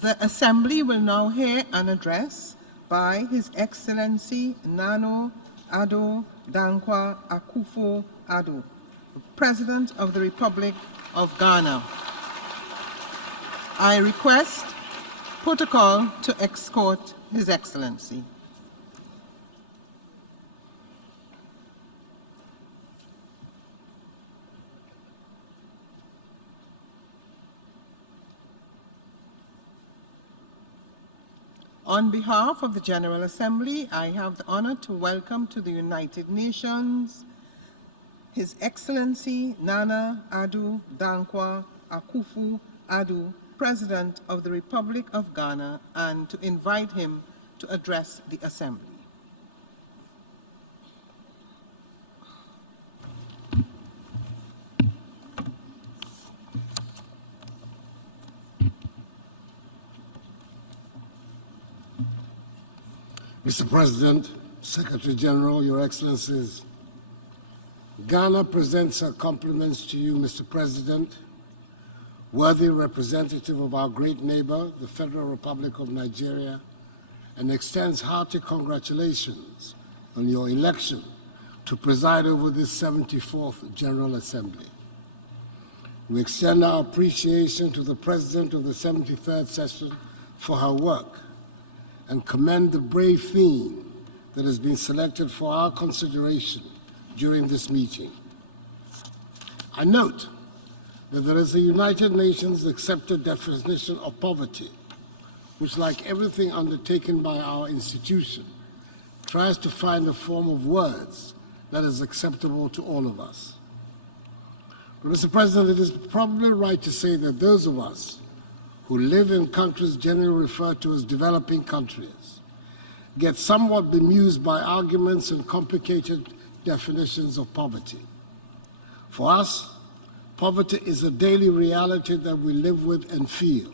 The Assembly will now hear an address by His Excellency Nano Addo Dankwa Akufo-Addo, President of the Republic of Ghana. I request protocol to escort His Excellency. On behalf of the General Assembly, I have the honor to welcome to the United Nations His Excellency Nana Addo Dankwa Akufo-Addo, President of the Republic of Ghana, and to invite him to address the Assembly. Mr. President, Secretary General, Your Excellencies, Ghana presents her compliments to you, Mr. President, worthy representative of our great neighbor, the Federal Republic of Nigeria, and extends hearty congratulations on your election to preside over this 74th General Assembly. We extend our appreciation to the President of the 73rd session for her work and commend the brave theme that has been selected for our consideration during this meeting. I note that there is a United Nations accepted definition of poverty, which, like everything undertaken by our institution, tries to find a form of words that is acceptable to all of us. But, Mr. President, it is probably right to say that those of us who live in countries generally referred to as developing countries get somewhat bemused by arguments and complicated definitions of poverty. For us, poverty is a daily reality that we live with and feel,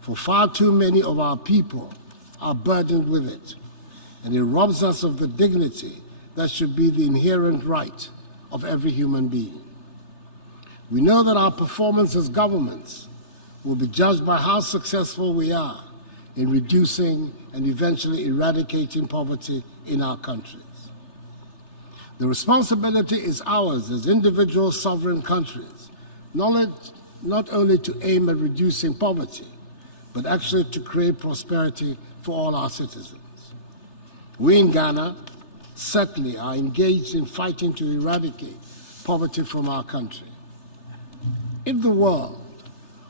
for far too many of our people are burdened with it, and it robs us of the dignity that should be the inherent right of every human being. We know that our performance as governments will be judged by how successful we are in reducing and eventually eradicating poverty in our countries. The responsibility is ours as individual sovereign countries, not only to aim at reducing poverty, but actually to create prosperity for all our citizens. We in Ghana certainly are engaged in fighting to eradicate poverty from our country. If the world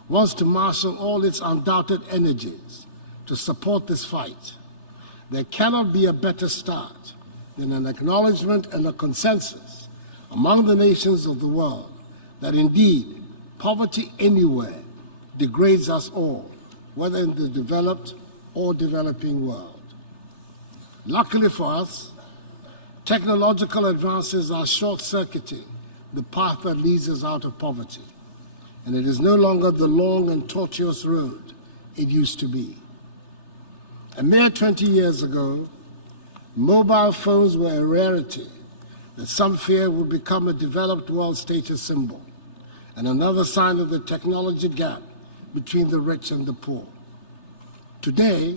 wants to marshal all its undoubted energies to support this fight, there cannot be a better start than an acknowledgement and a consensus among the nations of the world that indeed poverty anywhere degrades us all, whether in the developed or developing world. Luckily for us, technological advances are short-circuiting the path that leads us out of poverty, and it is no longer the long and tortuous road it used to be. A mere 20 years ago, mobile phones were a rarity that some fear would become a developed world status symbol and another sign of the technology gap between the rich and the poor. Today,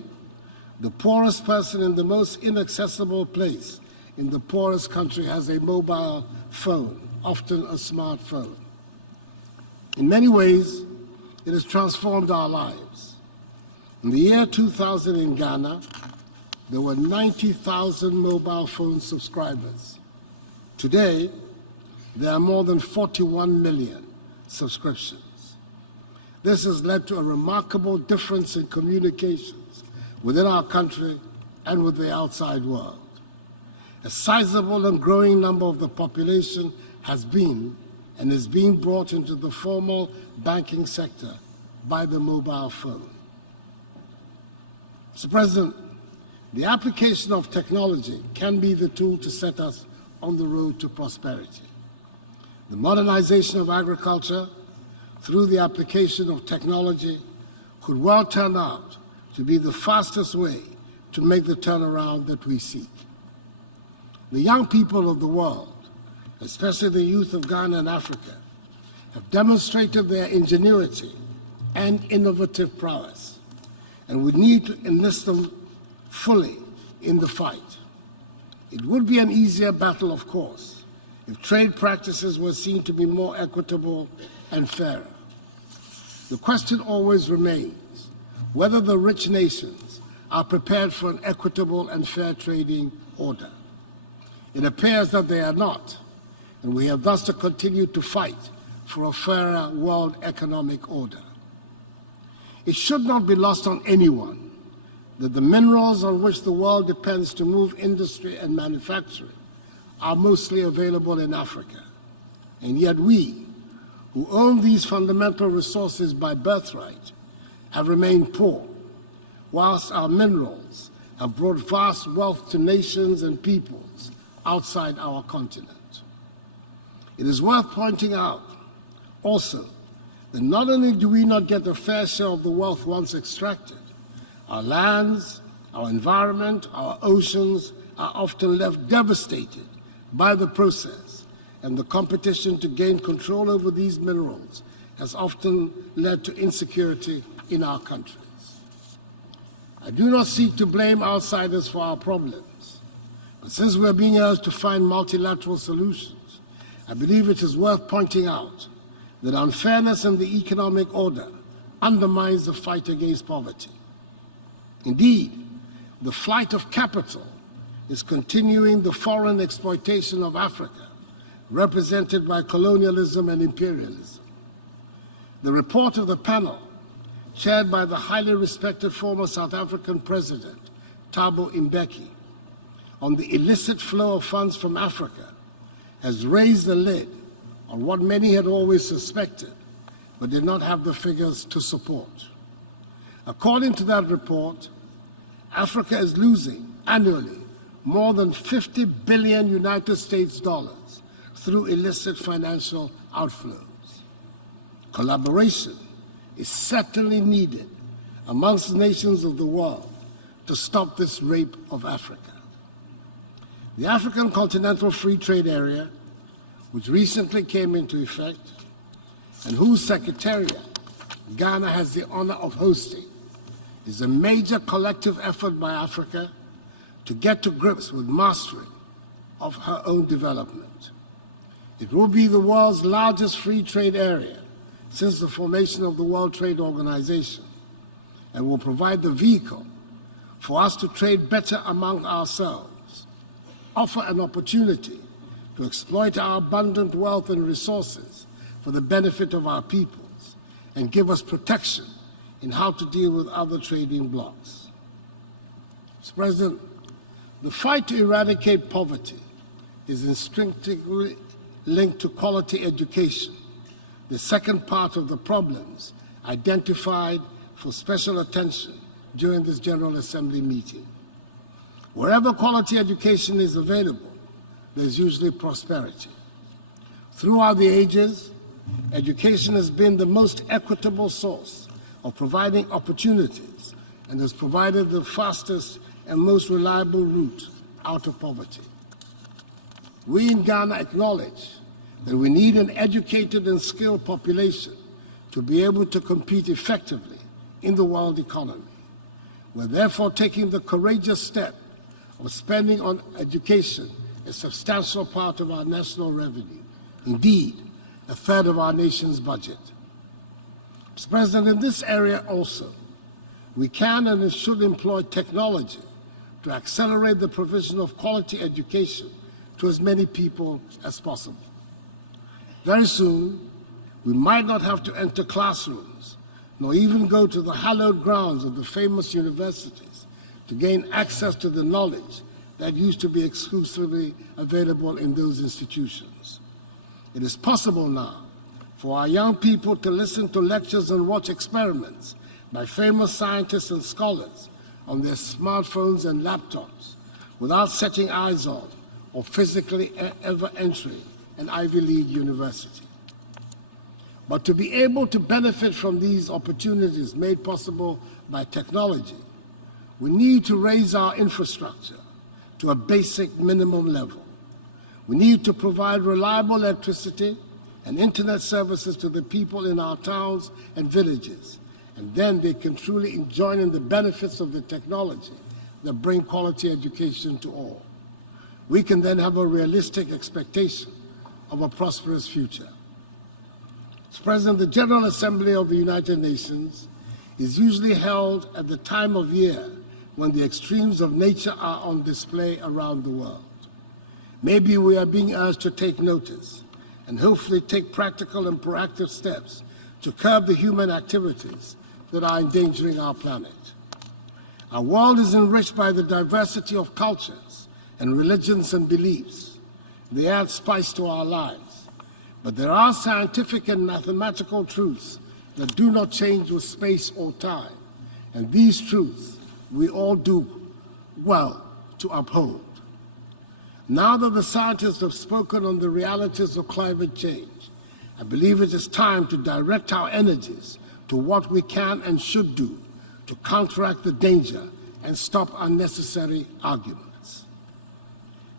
the poorest person in the most inaccessible place in the poorest country has a mobile phone, often a smartphone. In many ways, it has transformed our lives. In the year 2000 in Ghana, there were 90,000 mobile phone subscribers. Today, there are more than 41 million subscriptions. This has led to a remarkable difference in communications within our country and with the outside world. A sizable and growing number of the population has been and is being brought into the formal banking sector by the mobile phone. Mr. President, the application of technology can be the tool to set us on the road to prosperity. The modernization of agriculture through the application of technology could well turn out to be the fastest way to make the turnaround that we seek. The young people of the world, especially the youth of Ghana and Africa, have demonstrated their ingenuity and innovative prowess and we need to enlist them fully in the fight. It would be an easier battle, of course, if trade practices were seen to be more equitable and fairer. The question always remains whether the rich nations are prepared for an equitable and fair trading order. It appears that they are not, and we have thus to continue to fight for a fairer world economic order. It should not be lost on anyone that the minerals on which the world depends to move industry and manufacturing are mostly available in Africa. And yet we, who own these fundamental resources by birthright, have remained poor, whilst our minerals have brought vast wealth to nations and peoples outside our continent. It is worth pointing out also that not only do we not get a fair share of the wealth once extracted, our lands, our environment, our oceans are often left devastated by the process, and the competition to gain control over these minerals has often led to insecurity in our countries. I do not seek to blame outsiders for our problems, but since we are being urged to find multilateral solutions, I believe it is worth pointing out that unfairness in the economic order undermines the fight against poverty. Indeed, the flight of capital is continuing the foreign exploitation of Africa, represented by colonialism and imperialism. The report of the panel, chaired by the highly respected former South African President, Thabo Mbeki, on the illicit flow of funds from Africa, has raised the lid on what many had always suspected, but did not have the figures to support. According to that report, Africa is losing annually more than 50 billion United States dollars through illicit financial outflows. Collaboration is certainly needed amongst nations of the world to stop this rape of Africa. The African Continental Free Trade Area, which recently came into effect, and whose secretariat Ghana has the honor of hosting, is a major collective effort by Africa to get to grips with mastery of her own development. It will be the world's largest free trade area since the formation of the World Trade Organization, and will provide the vehicle for us to trade better among ourselves, offer an opportunity to exploit our abundant wealth and resources for the benefit of our peoples, and give us protection in how to deal with other trading blocs. Mr. President, the fight to eradicate poverty is instinctively linked to quality education, the second part of the problems identified for special attention during this General Assembly meeting. Wherever quality education is available, there's usually prosperity. Throughout the ages, education has been the most equitable source of providing opportunities and has provided the fastest and most reliable route out of poverty. We in Ghana acknowledge that we need an educated and skilled population to be able to compete effectively in the world economy. We're therefore taking the courageous step of spending on education a substantial part of our national revenue, indeed, a third of our nation's budget. Mr. President, in this area also, we can and should employ technology to accelerate the provision of quality education to as many people as possible. Very soon, we might not have to enter classrooms, nor even go to the hallowed grounds of the famous universities to gain access to the knowledge that used to be exclusively available in those institutions. It is possible now for our young people to listen to lectures and watch experiments by famous scientists and scholars on their smartphones and laptops without setting eyes on or physically ever entering an Ivy League university. But to be able to benefit from these opportunities made possible by technology, we need to raise our infrastructure to a basic minimum level. We need to provide reliable electricity and internet services to the people in our towns and villages, and then they can truly enjoy in the benefits of the technology that bring quality education to all. We can then have a realistic expectation of a prosperous future. Mr. President, the General Assembly of the United Nations is usually held at the time of year when the extremes of nature are on display around the world. Maybe we are being urged to take notice and hopefully take practical and proactive steps to curb the human activities that are endangering our planet. Our world is enriched by the diversity of cultures and religions and beliefs. They add spice to our lives. But there are scientific and mathematical truths that do not change with space or time. And these truths we all do well to uphold. Now that the scientists have spoken on the realities of climate change, I believe it is time to direct our energies to what we can and should do to counteract the danger and stop unnecessary arguments.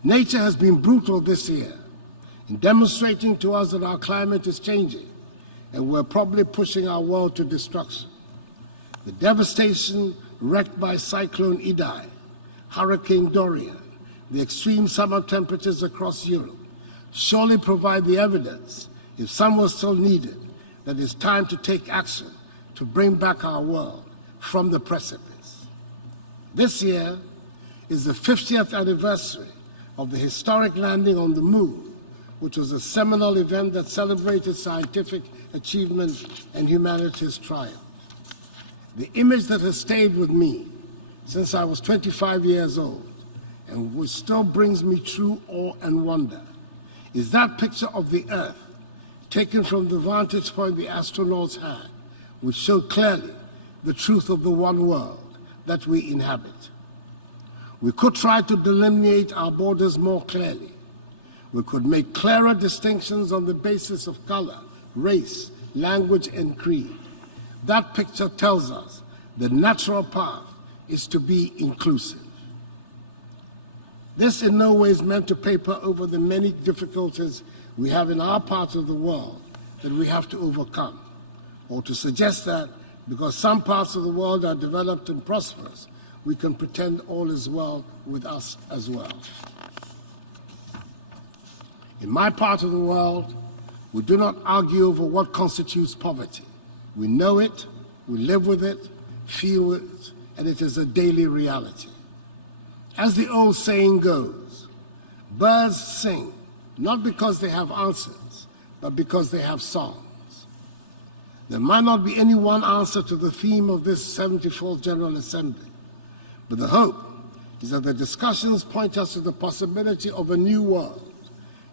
Nature has been brutal this year in demonstrating to us that our climate is changing and we're probably pushing our world to destruction. The devastation wreaked by Cyclone Idai, Hurricane Dorian, the extreme summer temperatures across Europe surely provide the evidence, if some was still needed, that it's time to take action to bring back our world from the precipice. This year is the 50th anniversary of the historic landing on the moon, which was a seminal event that celebrated scientific achievement and humanity's triumph. The image that has stayed with me since I was 25 years old, and which still brings me true awe and wonder, is that picture of the Earth taken from the vantage point the astronauts had, which showed clearly the truth of the one world that we inhabit. We could try to delineate our borders more clearly. We could make clearer distinctions on the basis of color, race, language, and creed. That picture tells us the natural path is to be inclusive. This in no way is meant to paper over the many difficulties we have in our part of the world that we have to overcome, or to suggest that because some parts of the world are developed and prosperous, we can pretend all is well with us as well. In my part of the world, we do not argue over what constitutes poverty. We know it, we live with it, feel it, and it is a daily reality. As the old saying goes, birds sing not because they have answers, but because they have songs. There might not be any one answer to the theme of this 74th General Assembly, but the hope is that the discussions point us to the possibility of a new world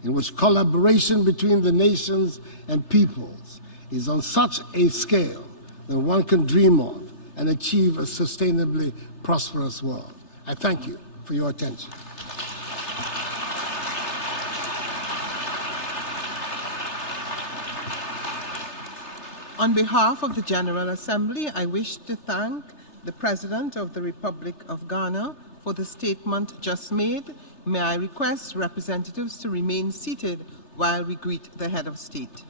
in which collaboration between the nations and peoples is on such a scale that one can dream of and achieve a sustainably prosperous world. I thank you for your attention. On behalf of the General Assembly, I wish to thank the President of the Republic of Ghana for the statement just made. May I request representatives to remain seated while we greet the Head of State.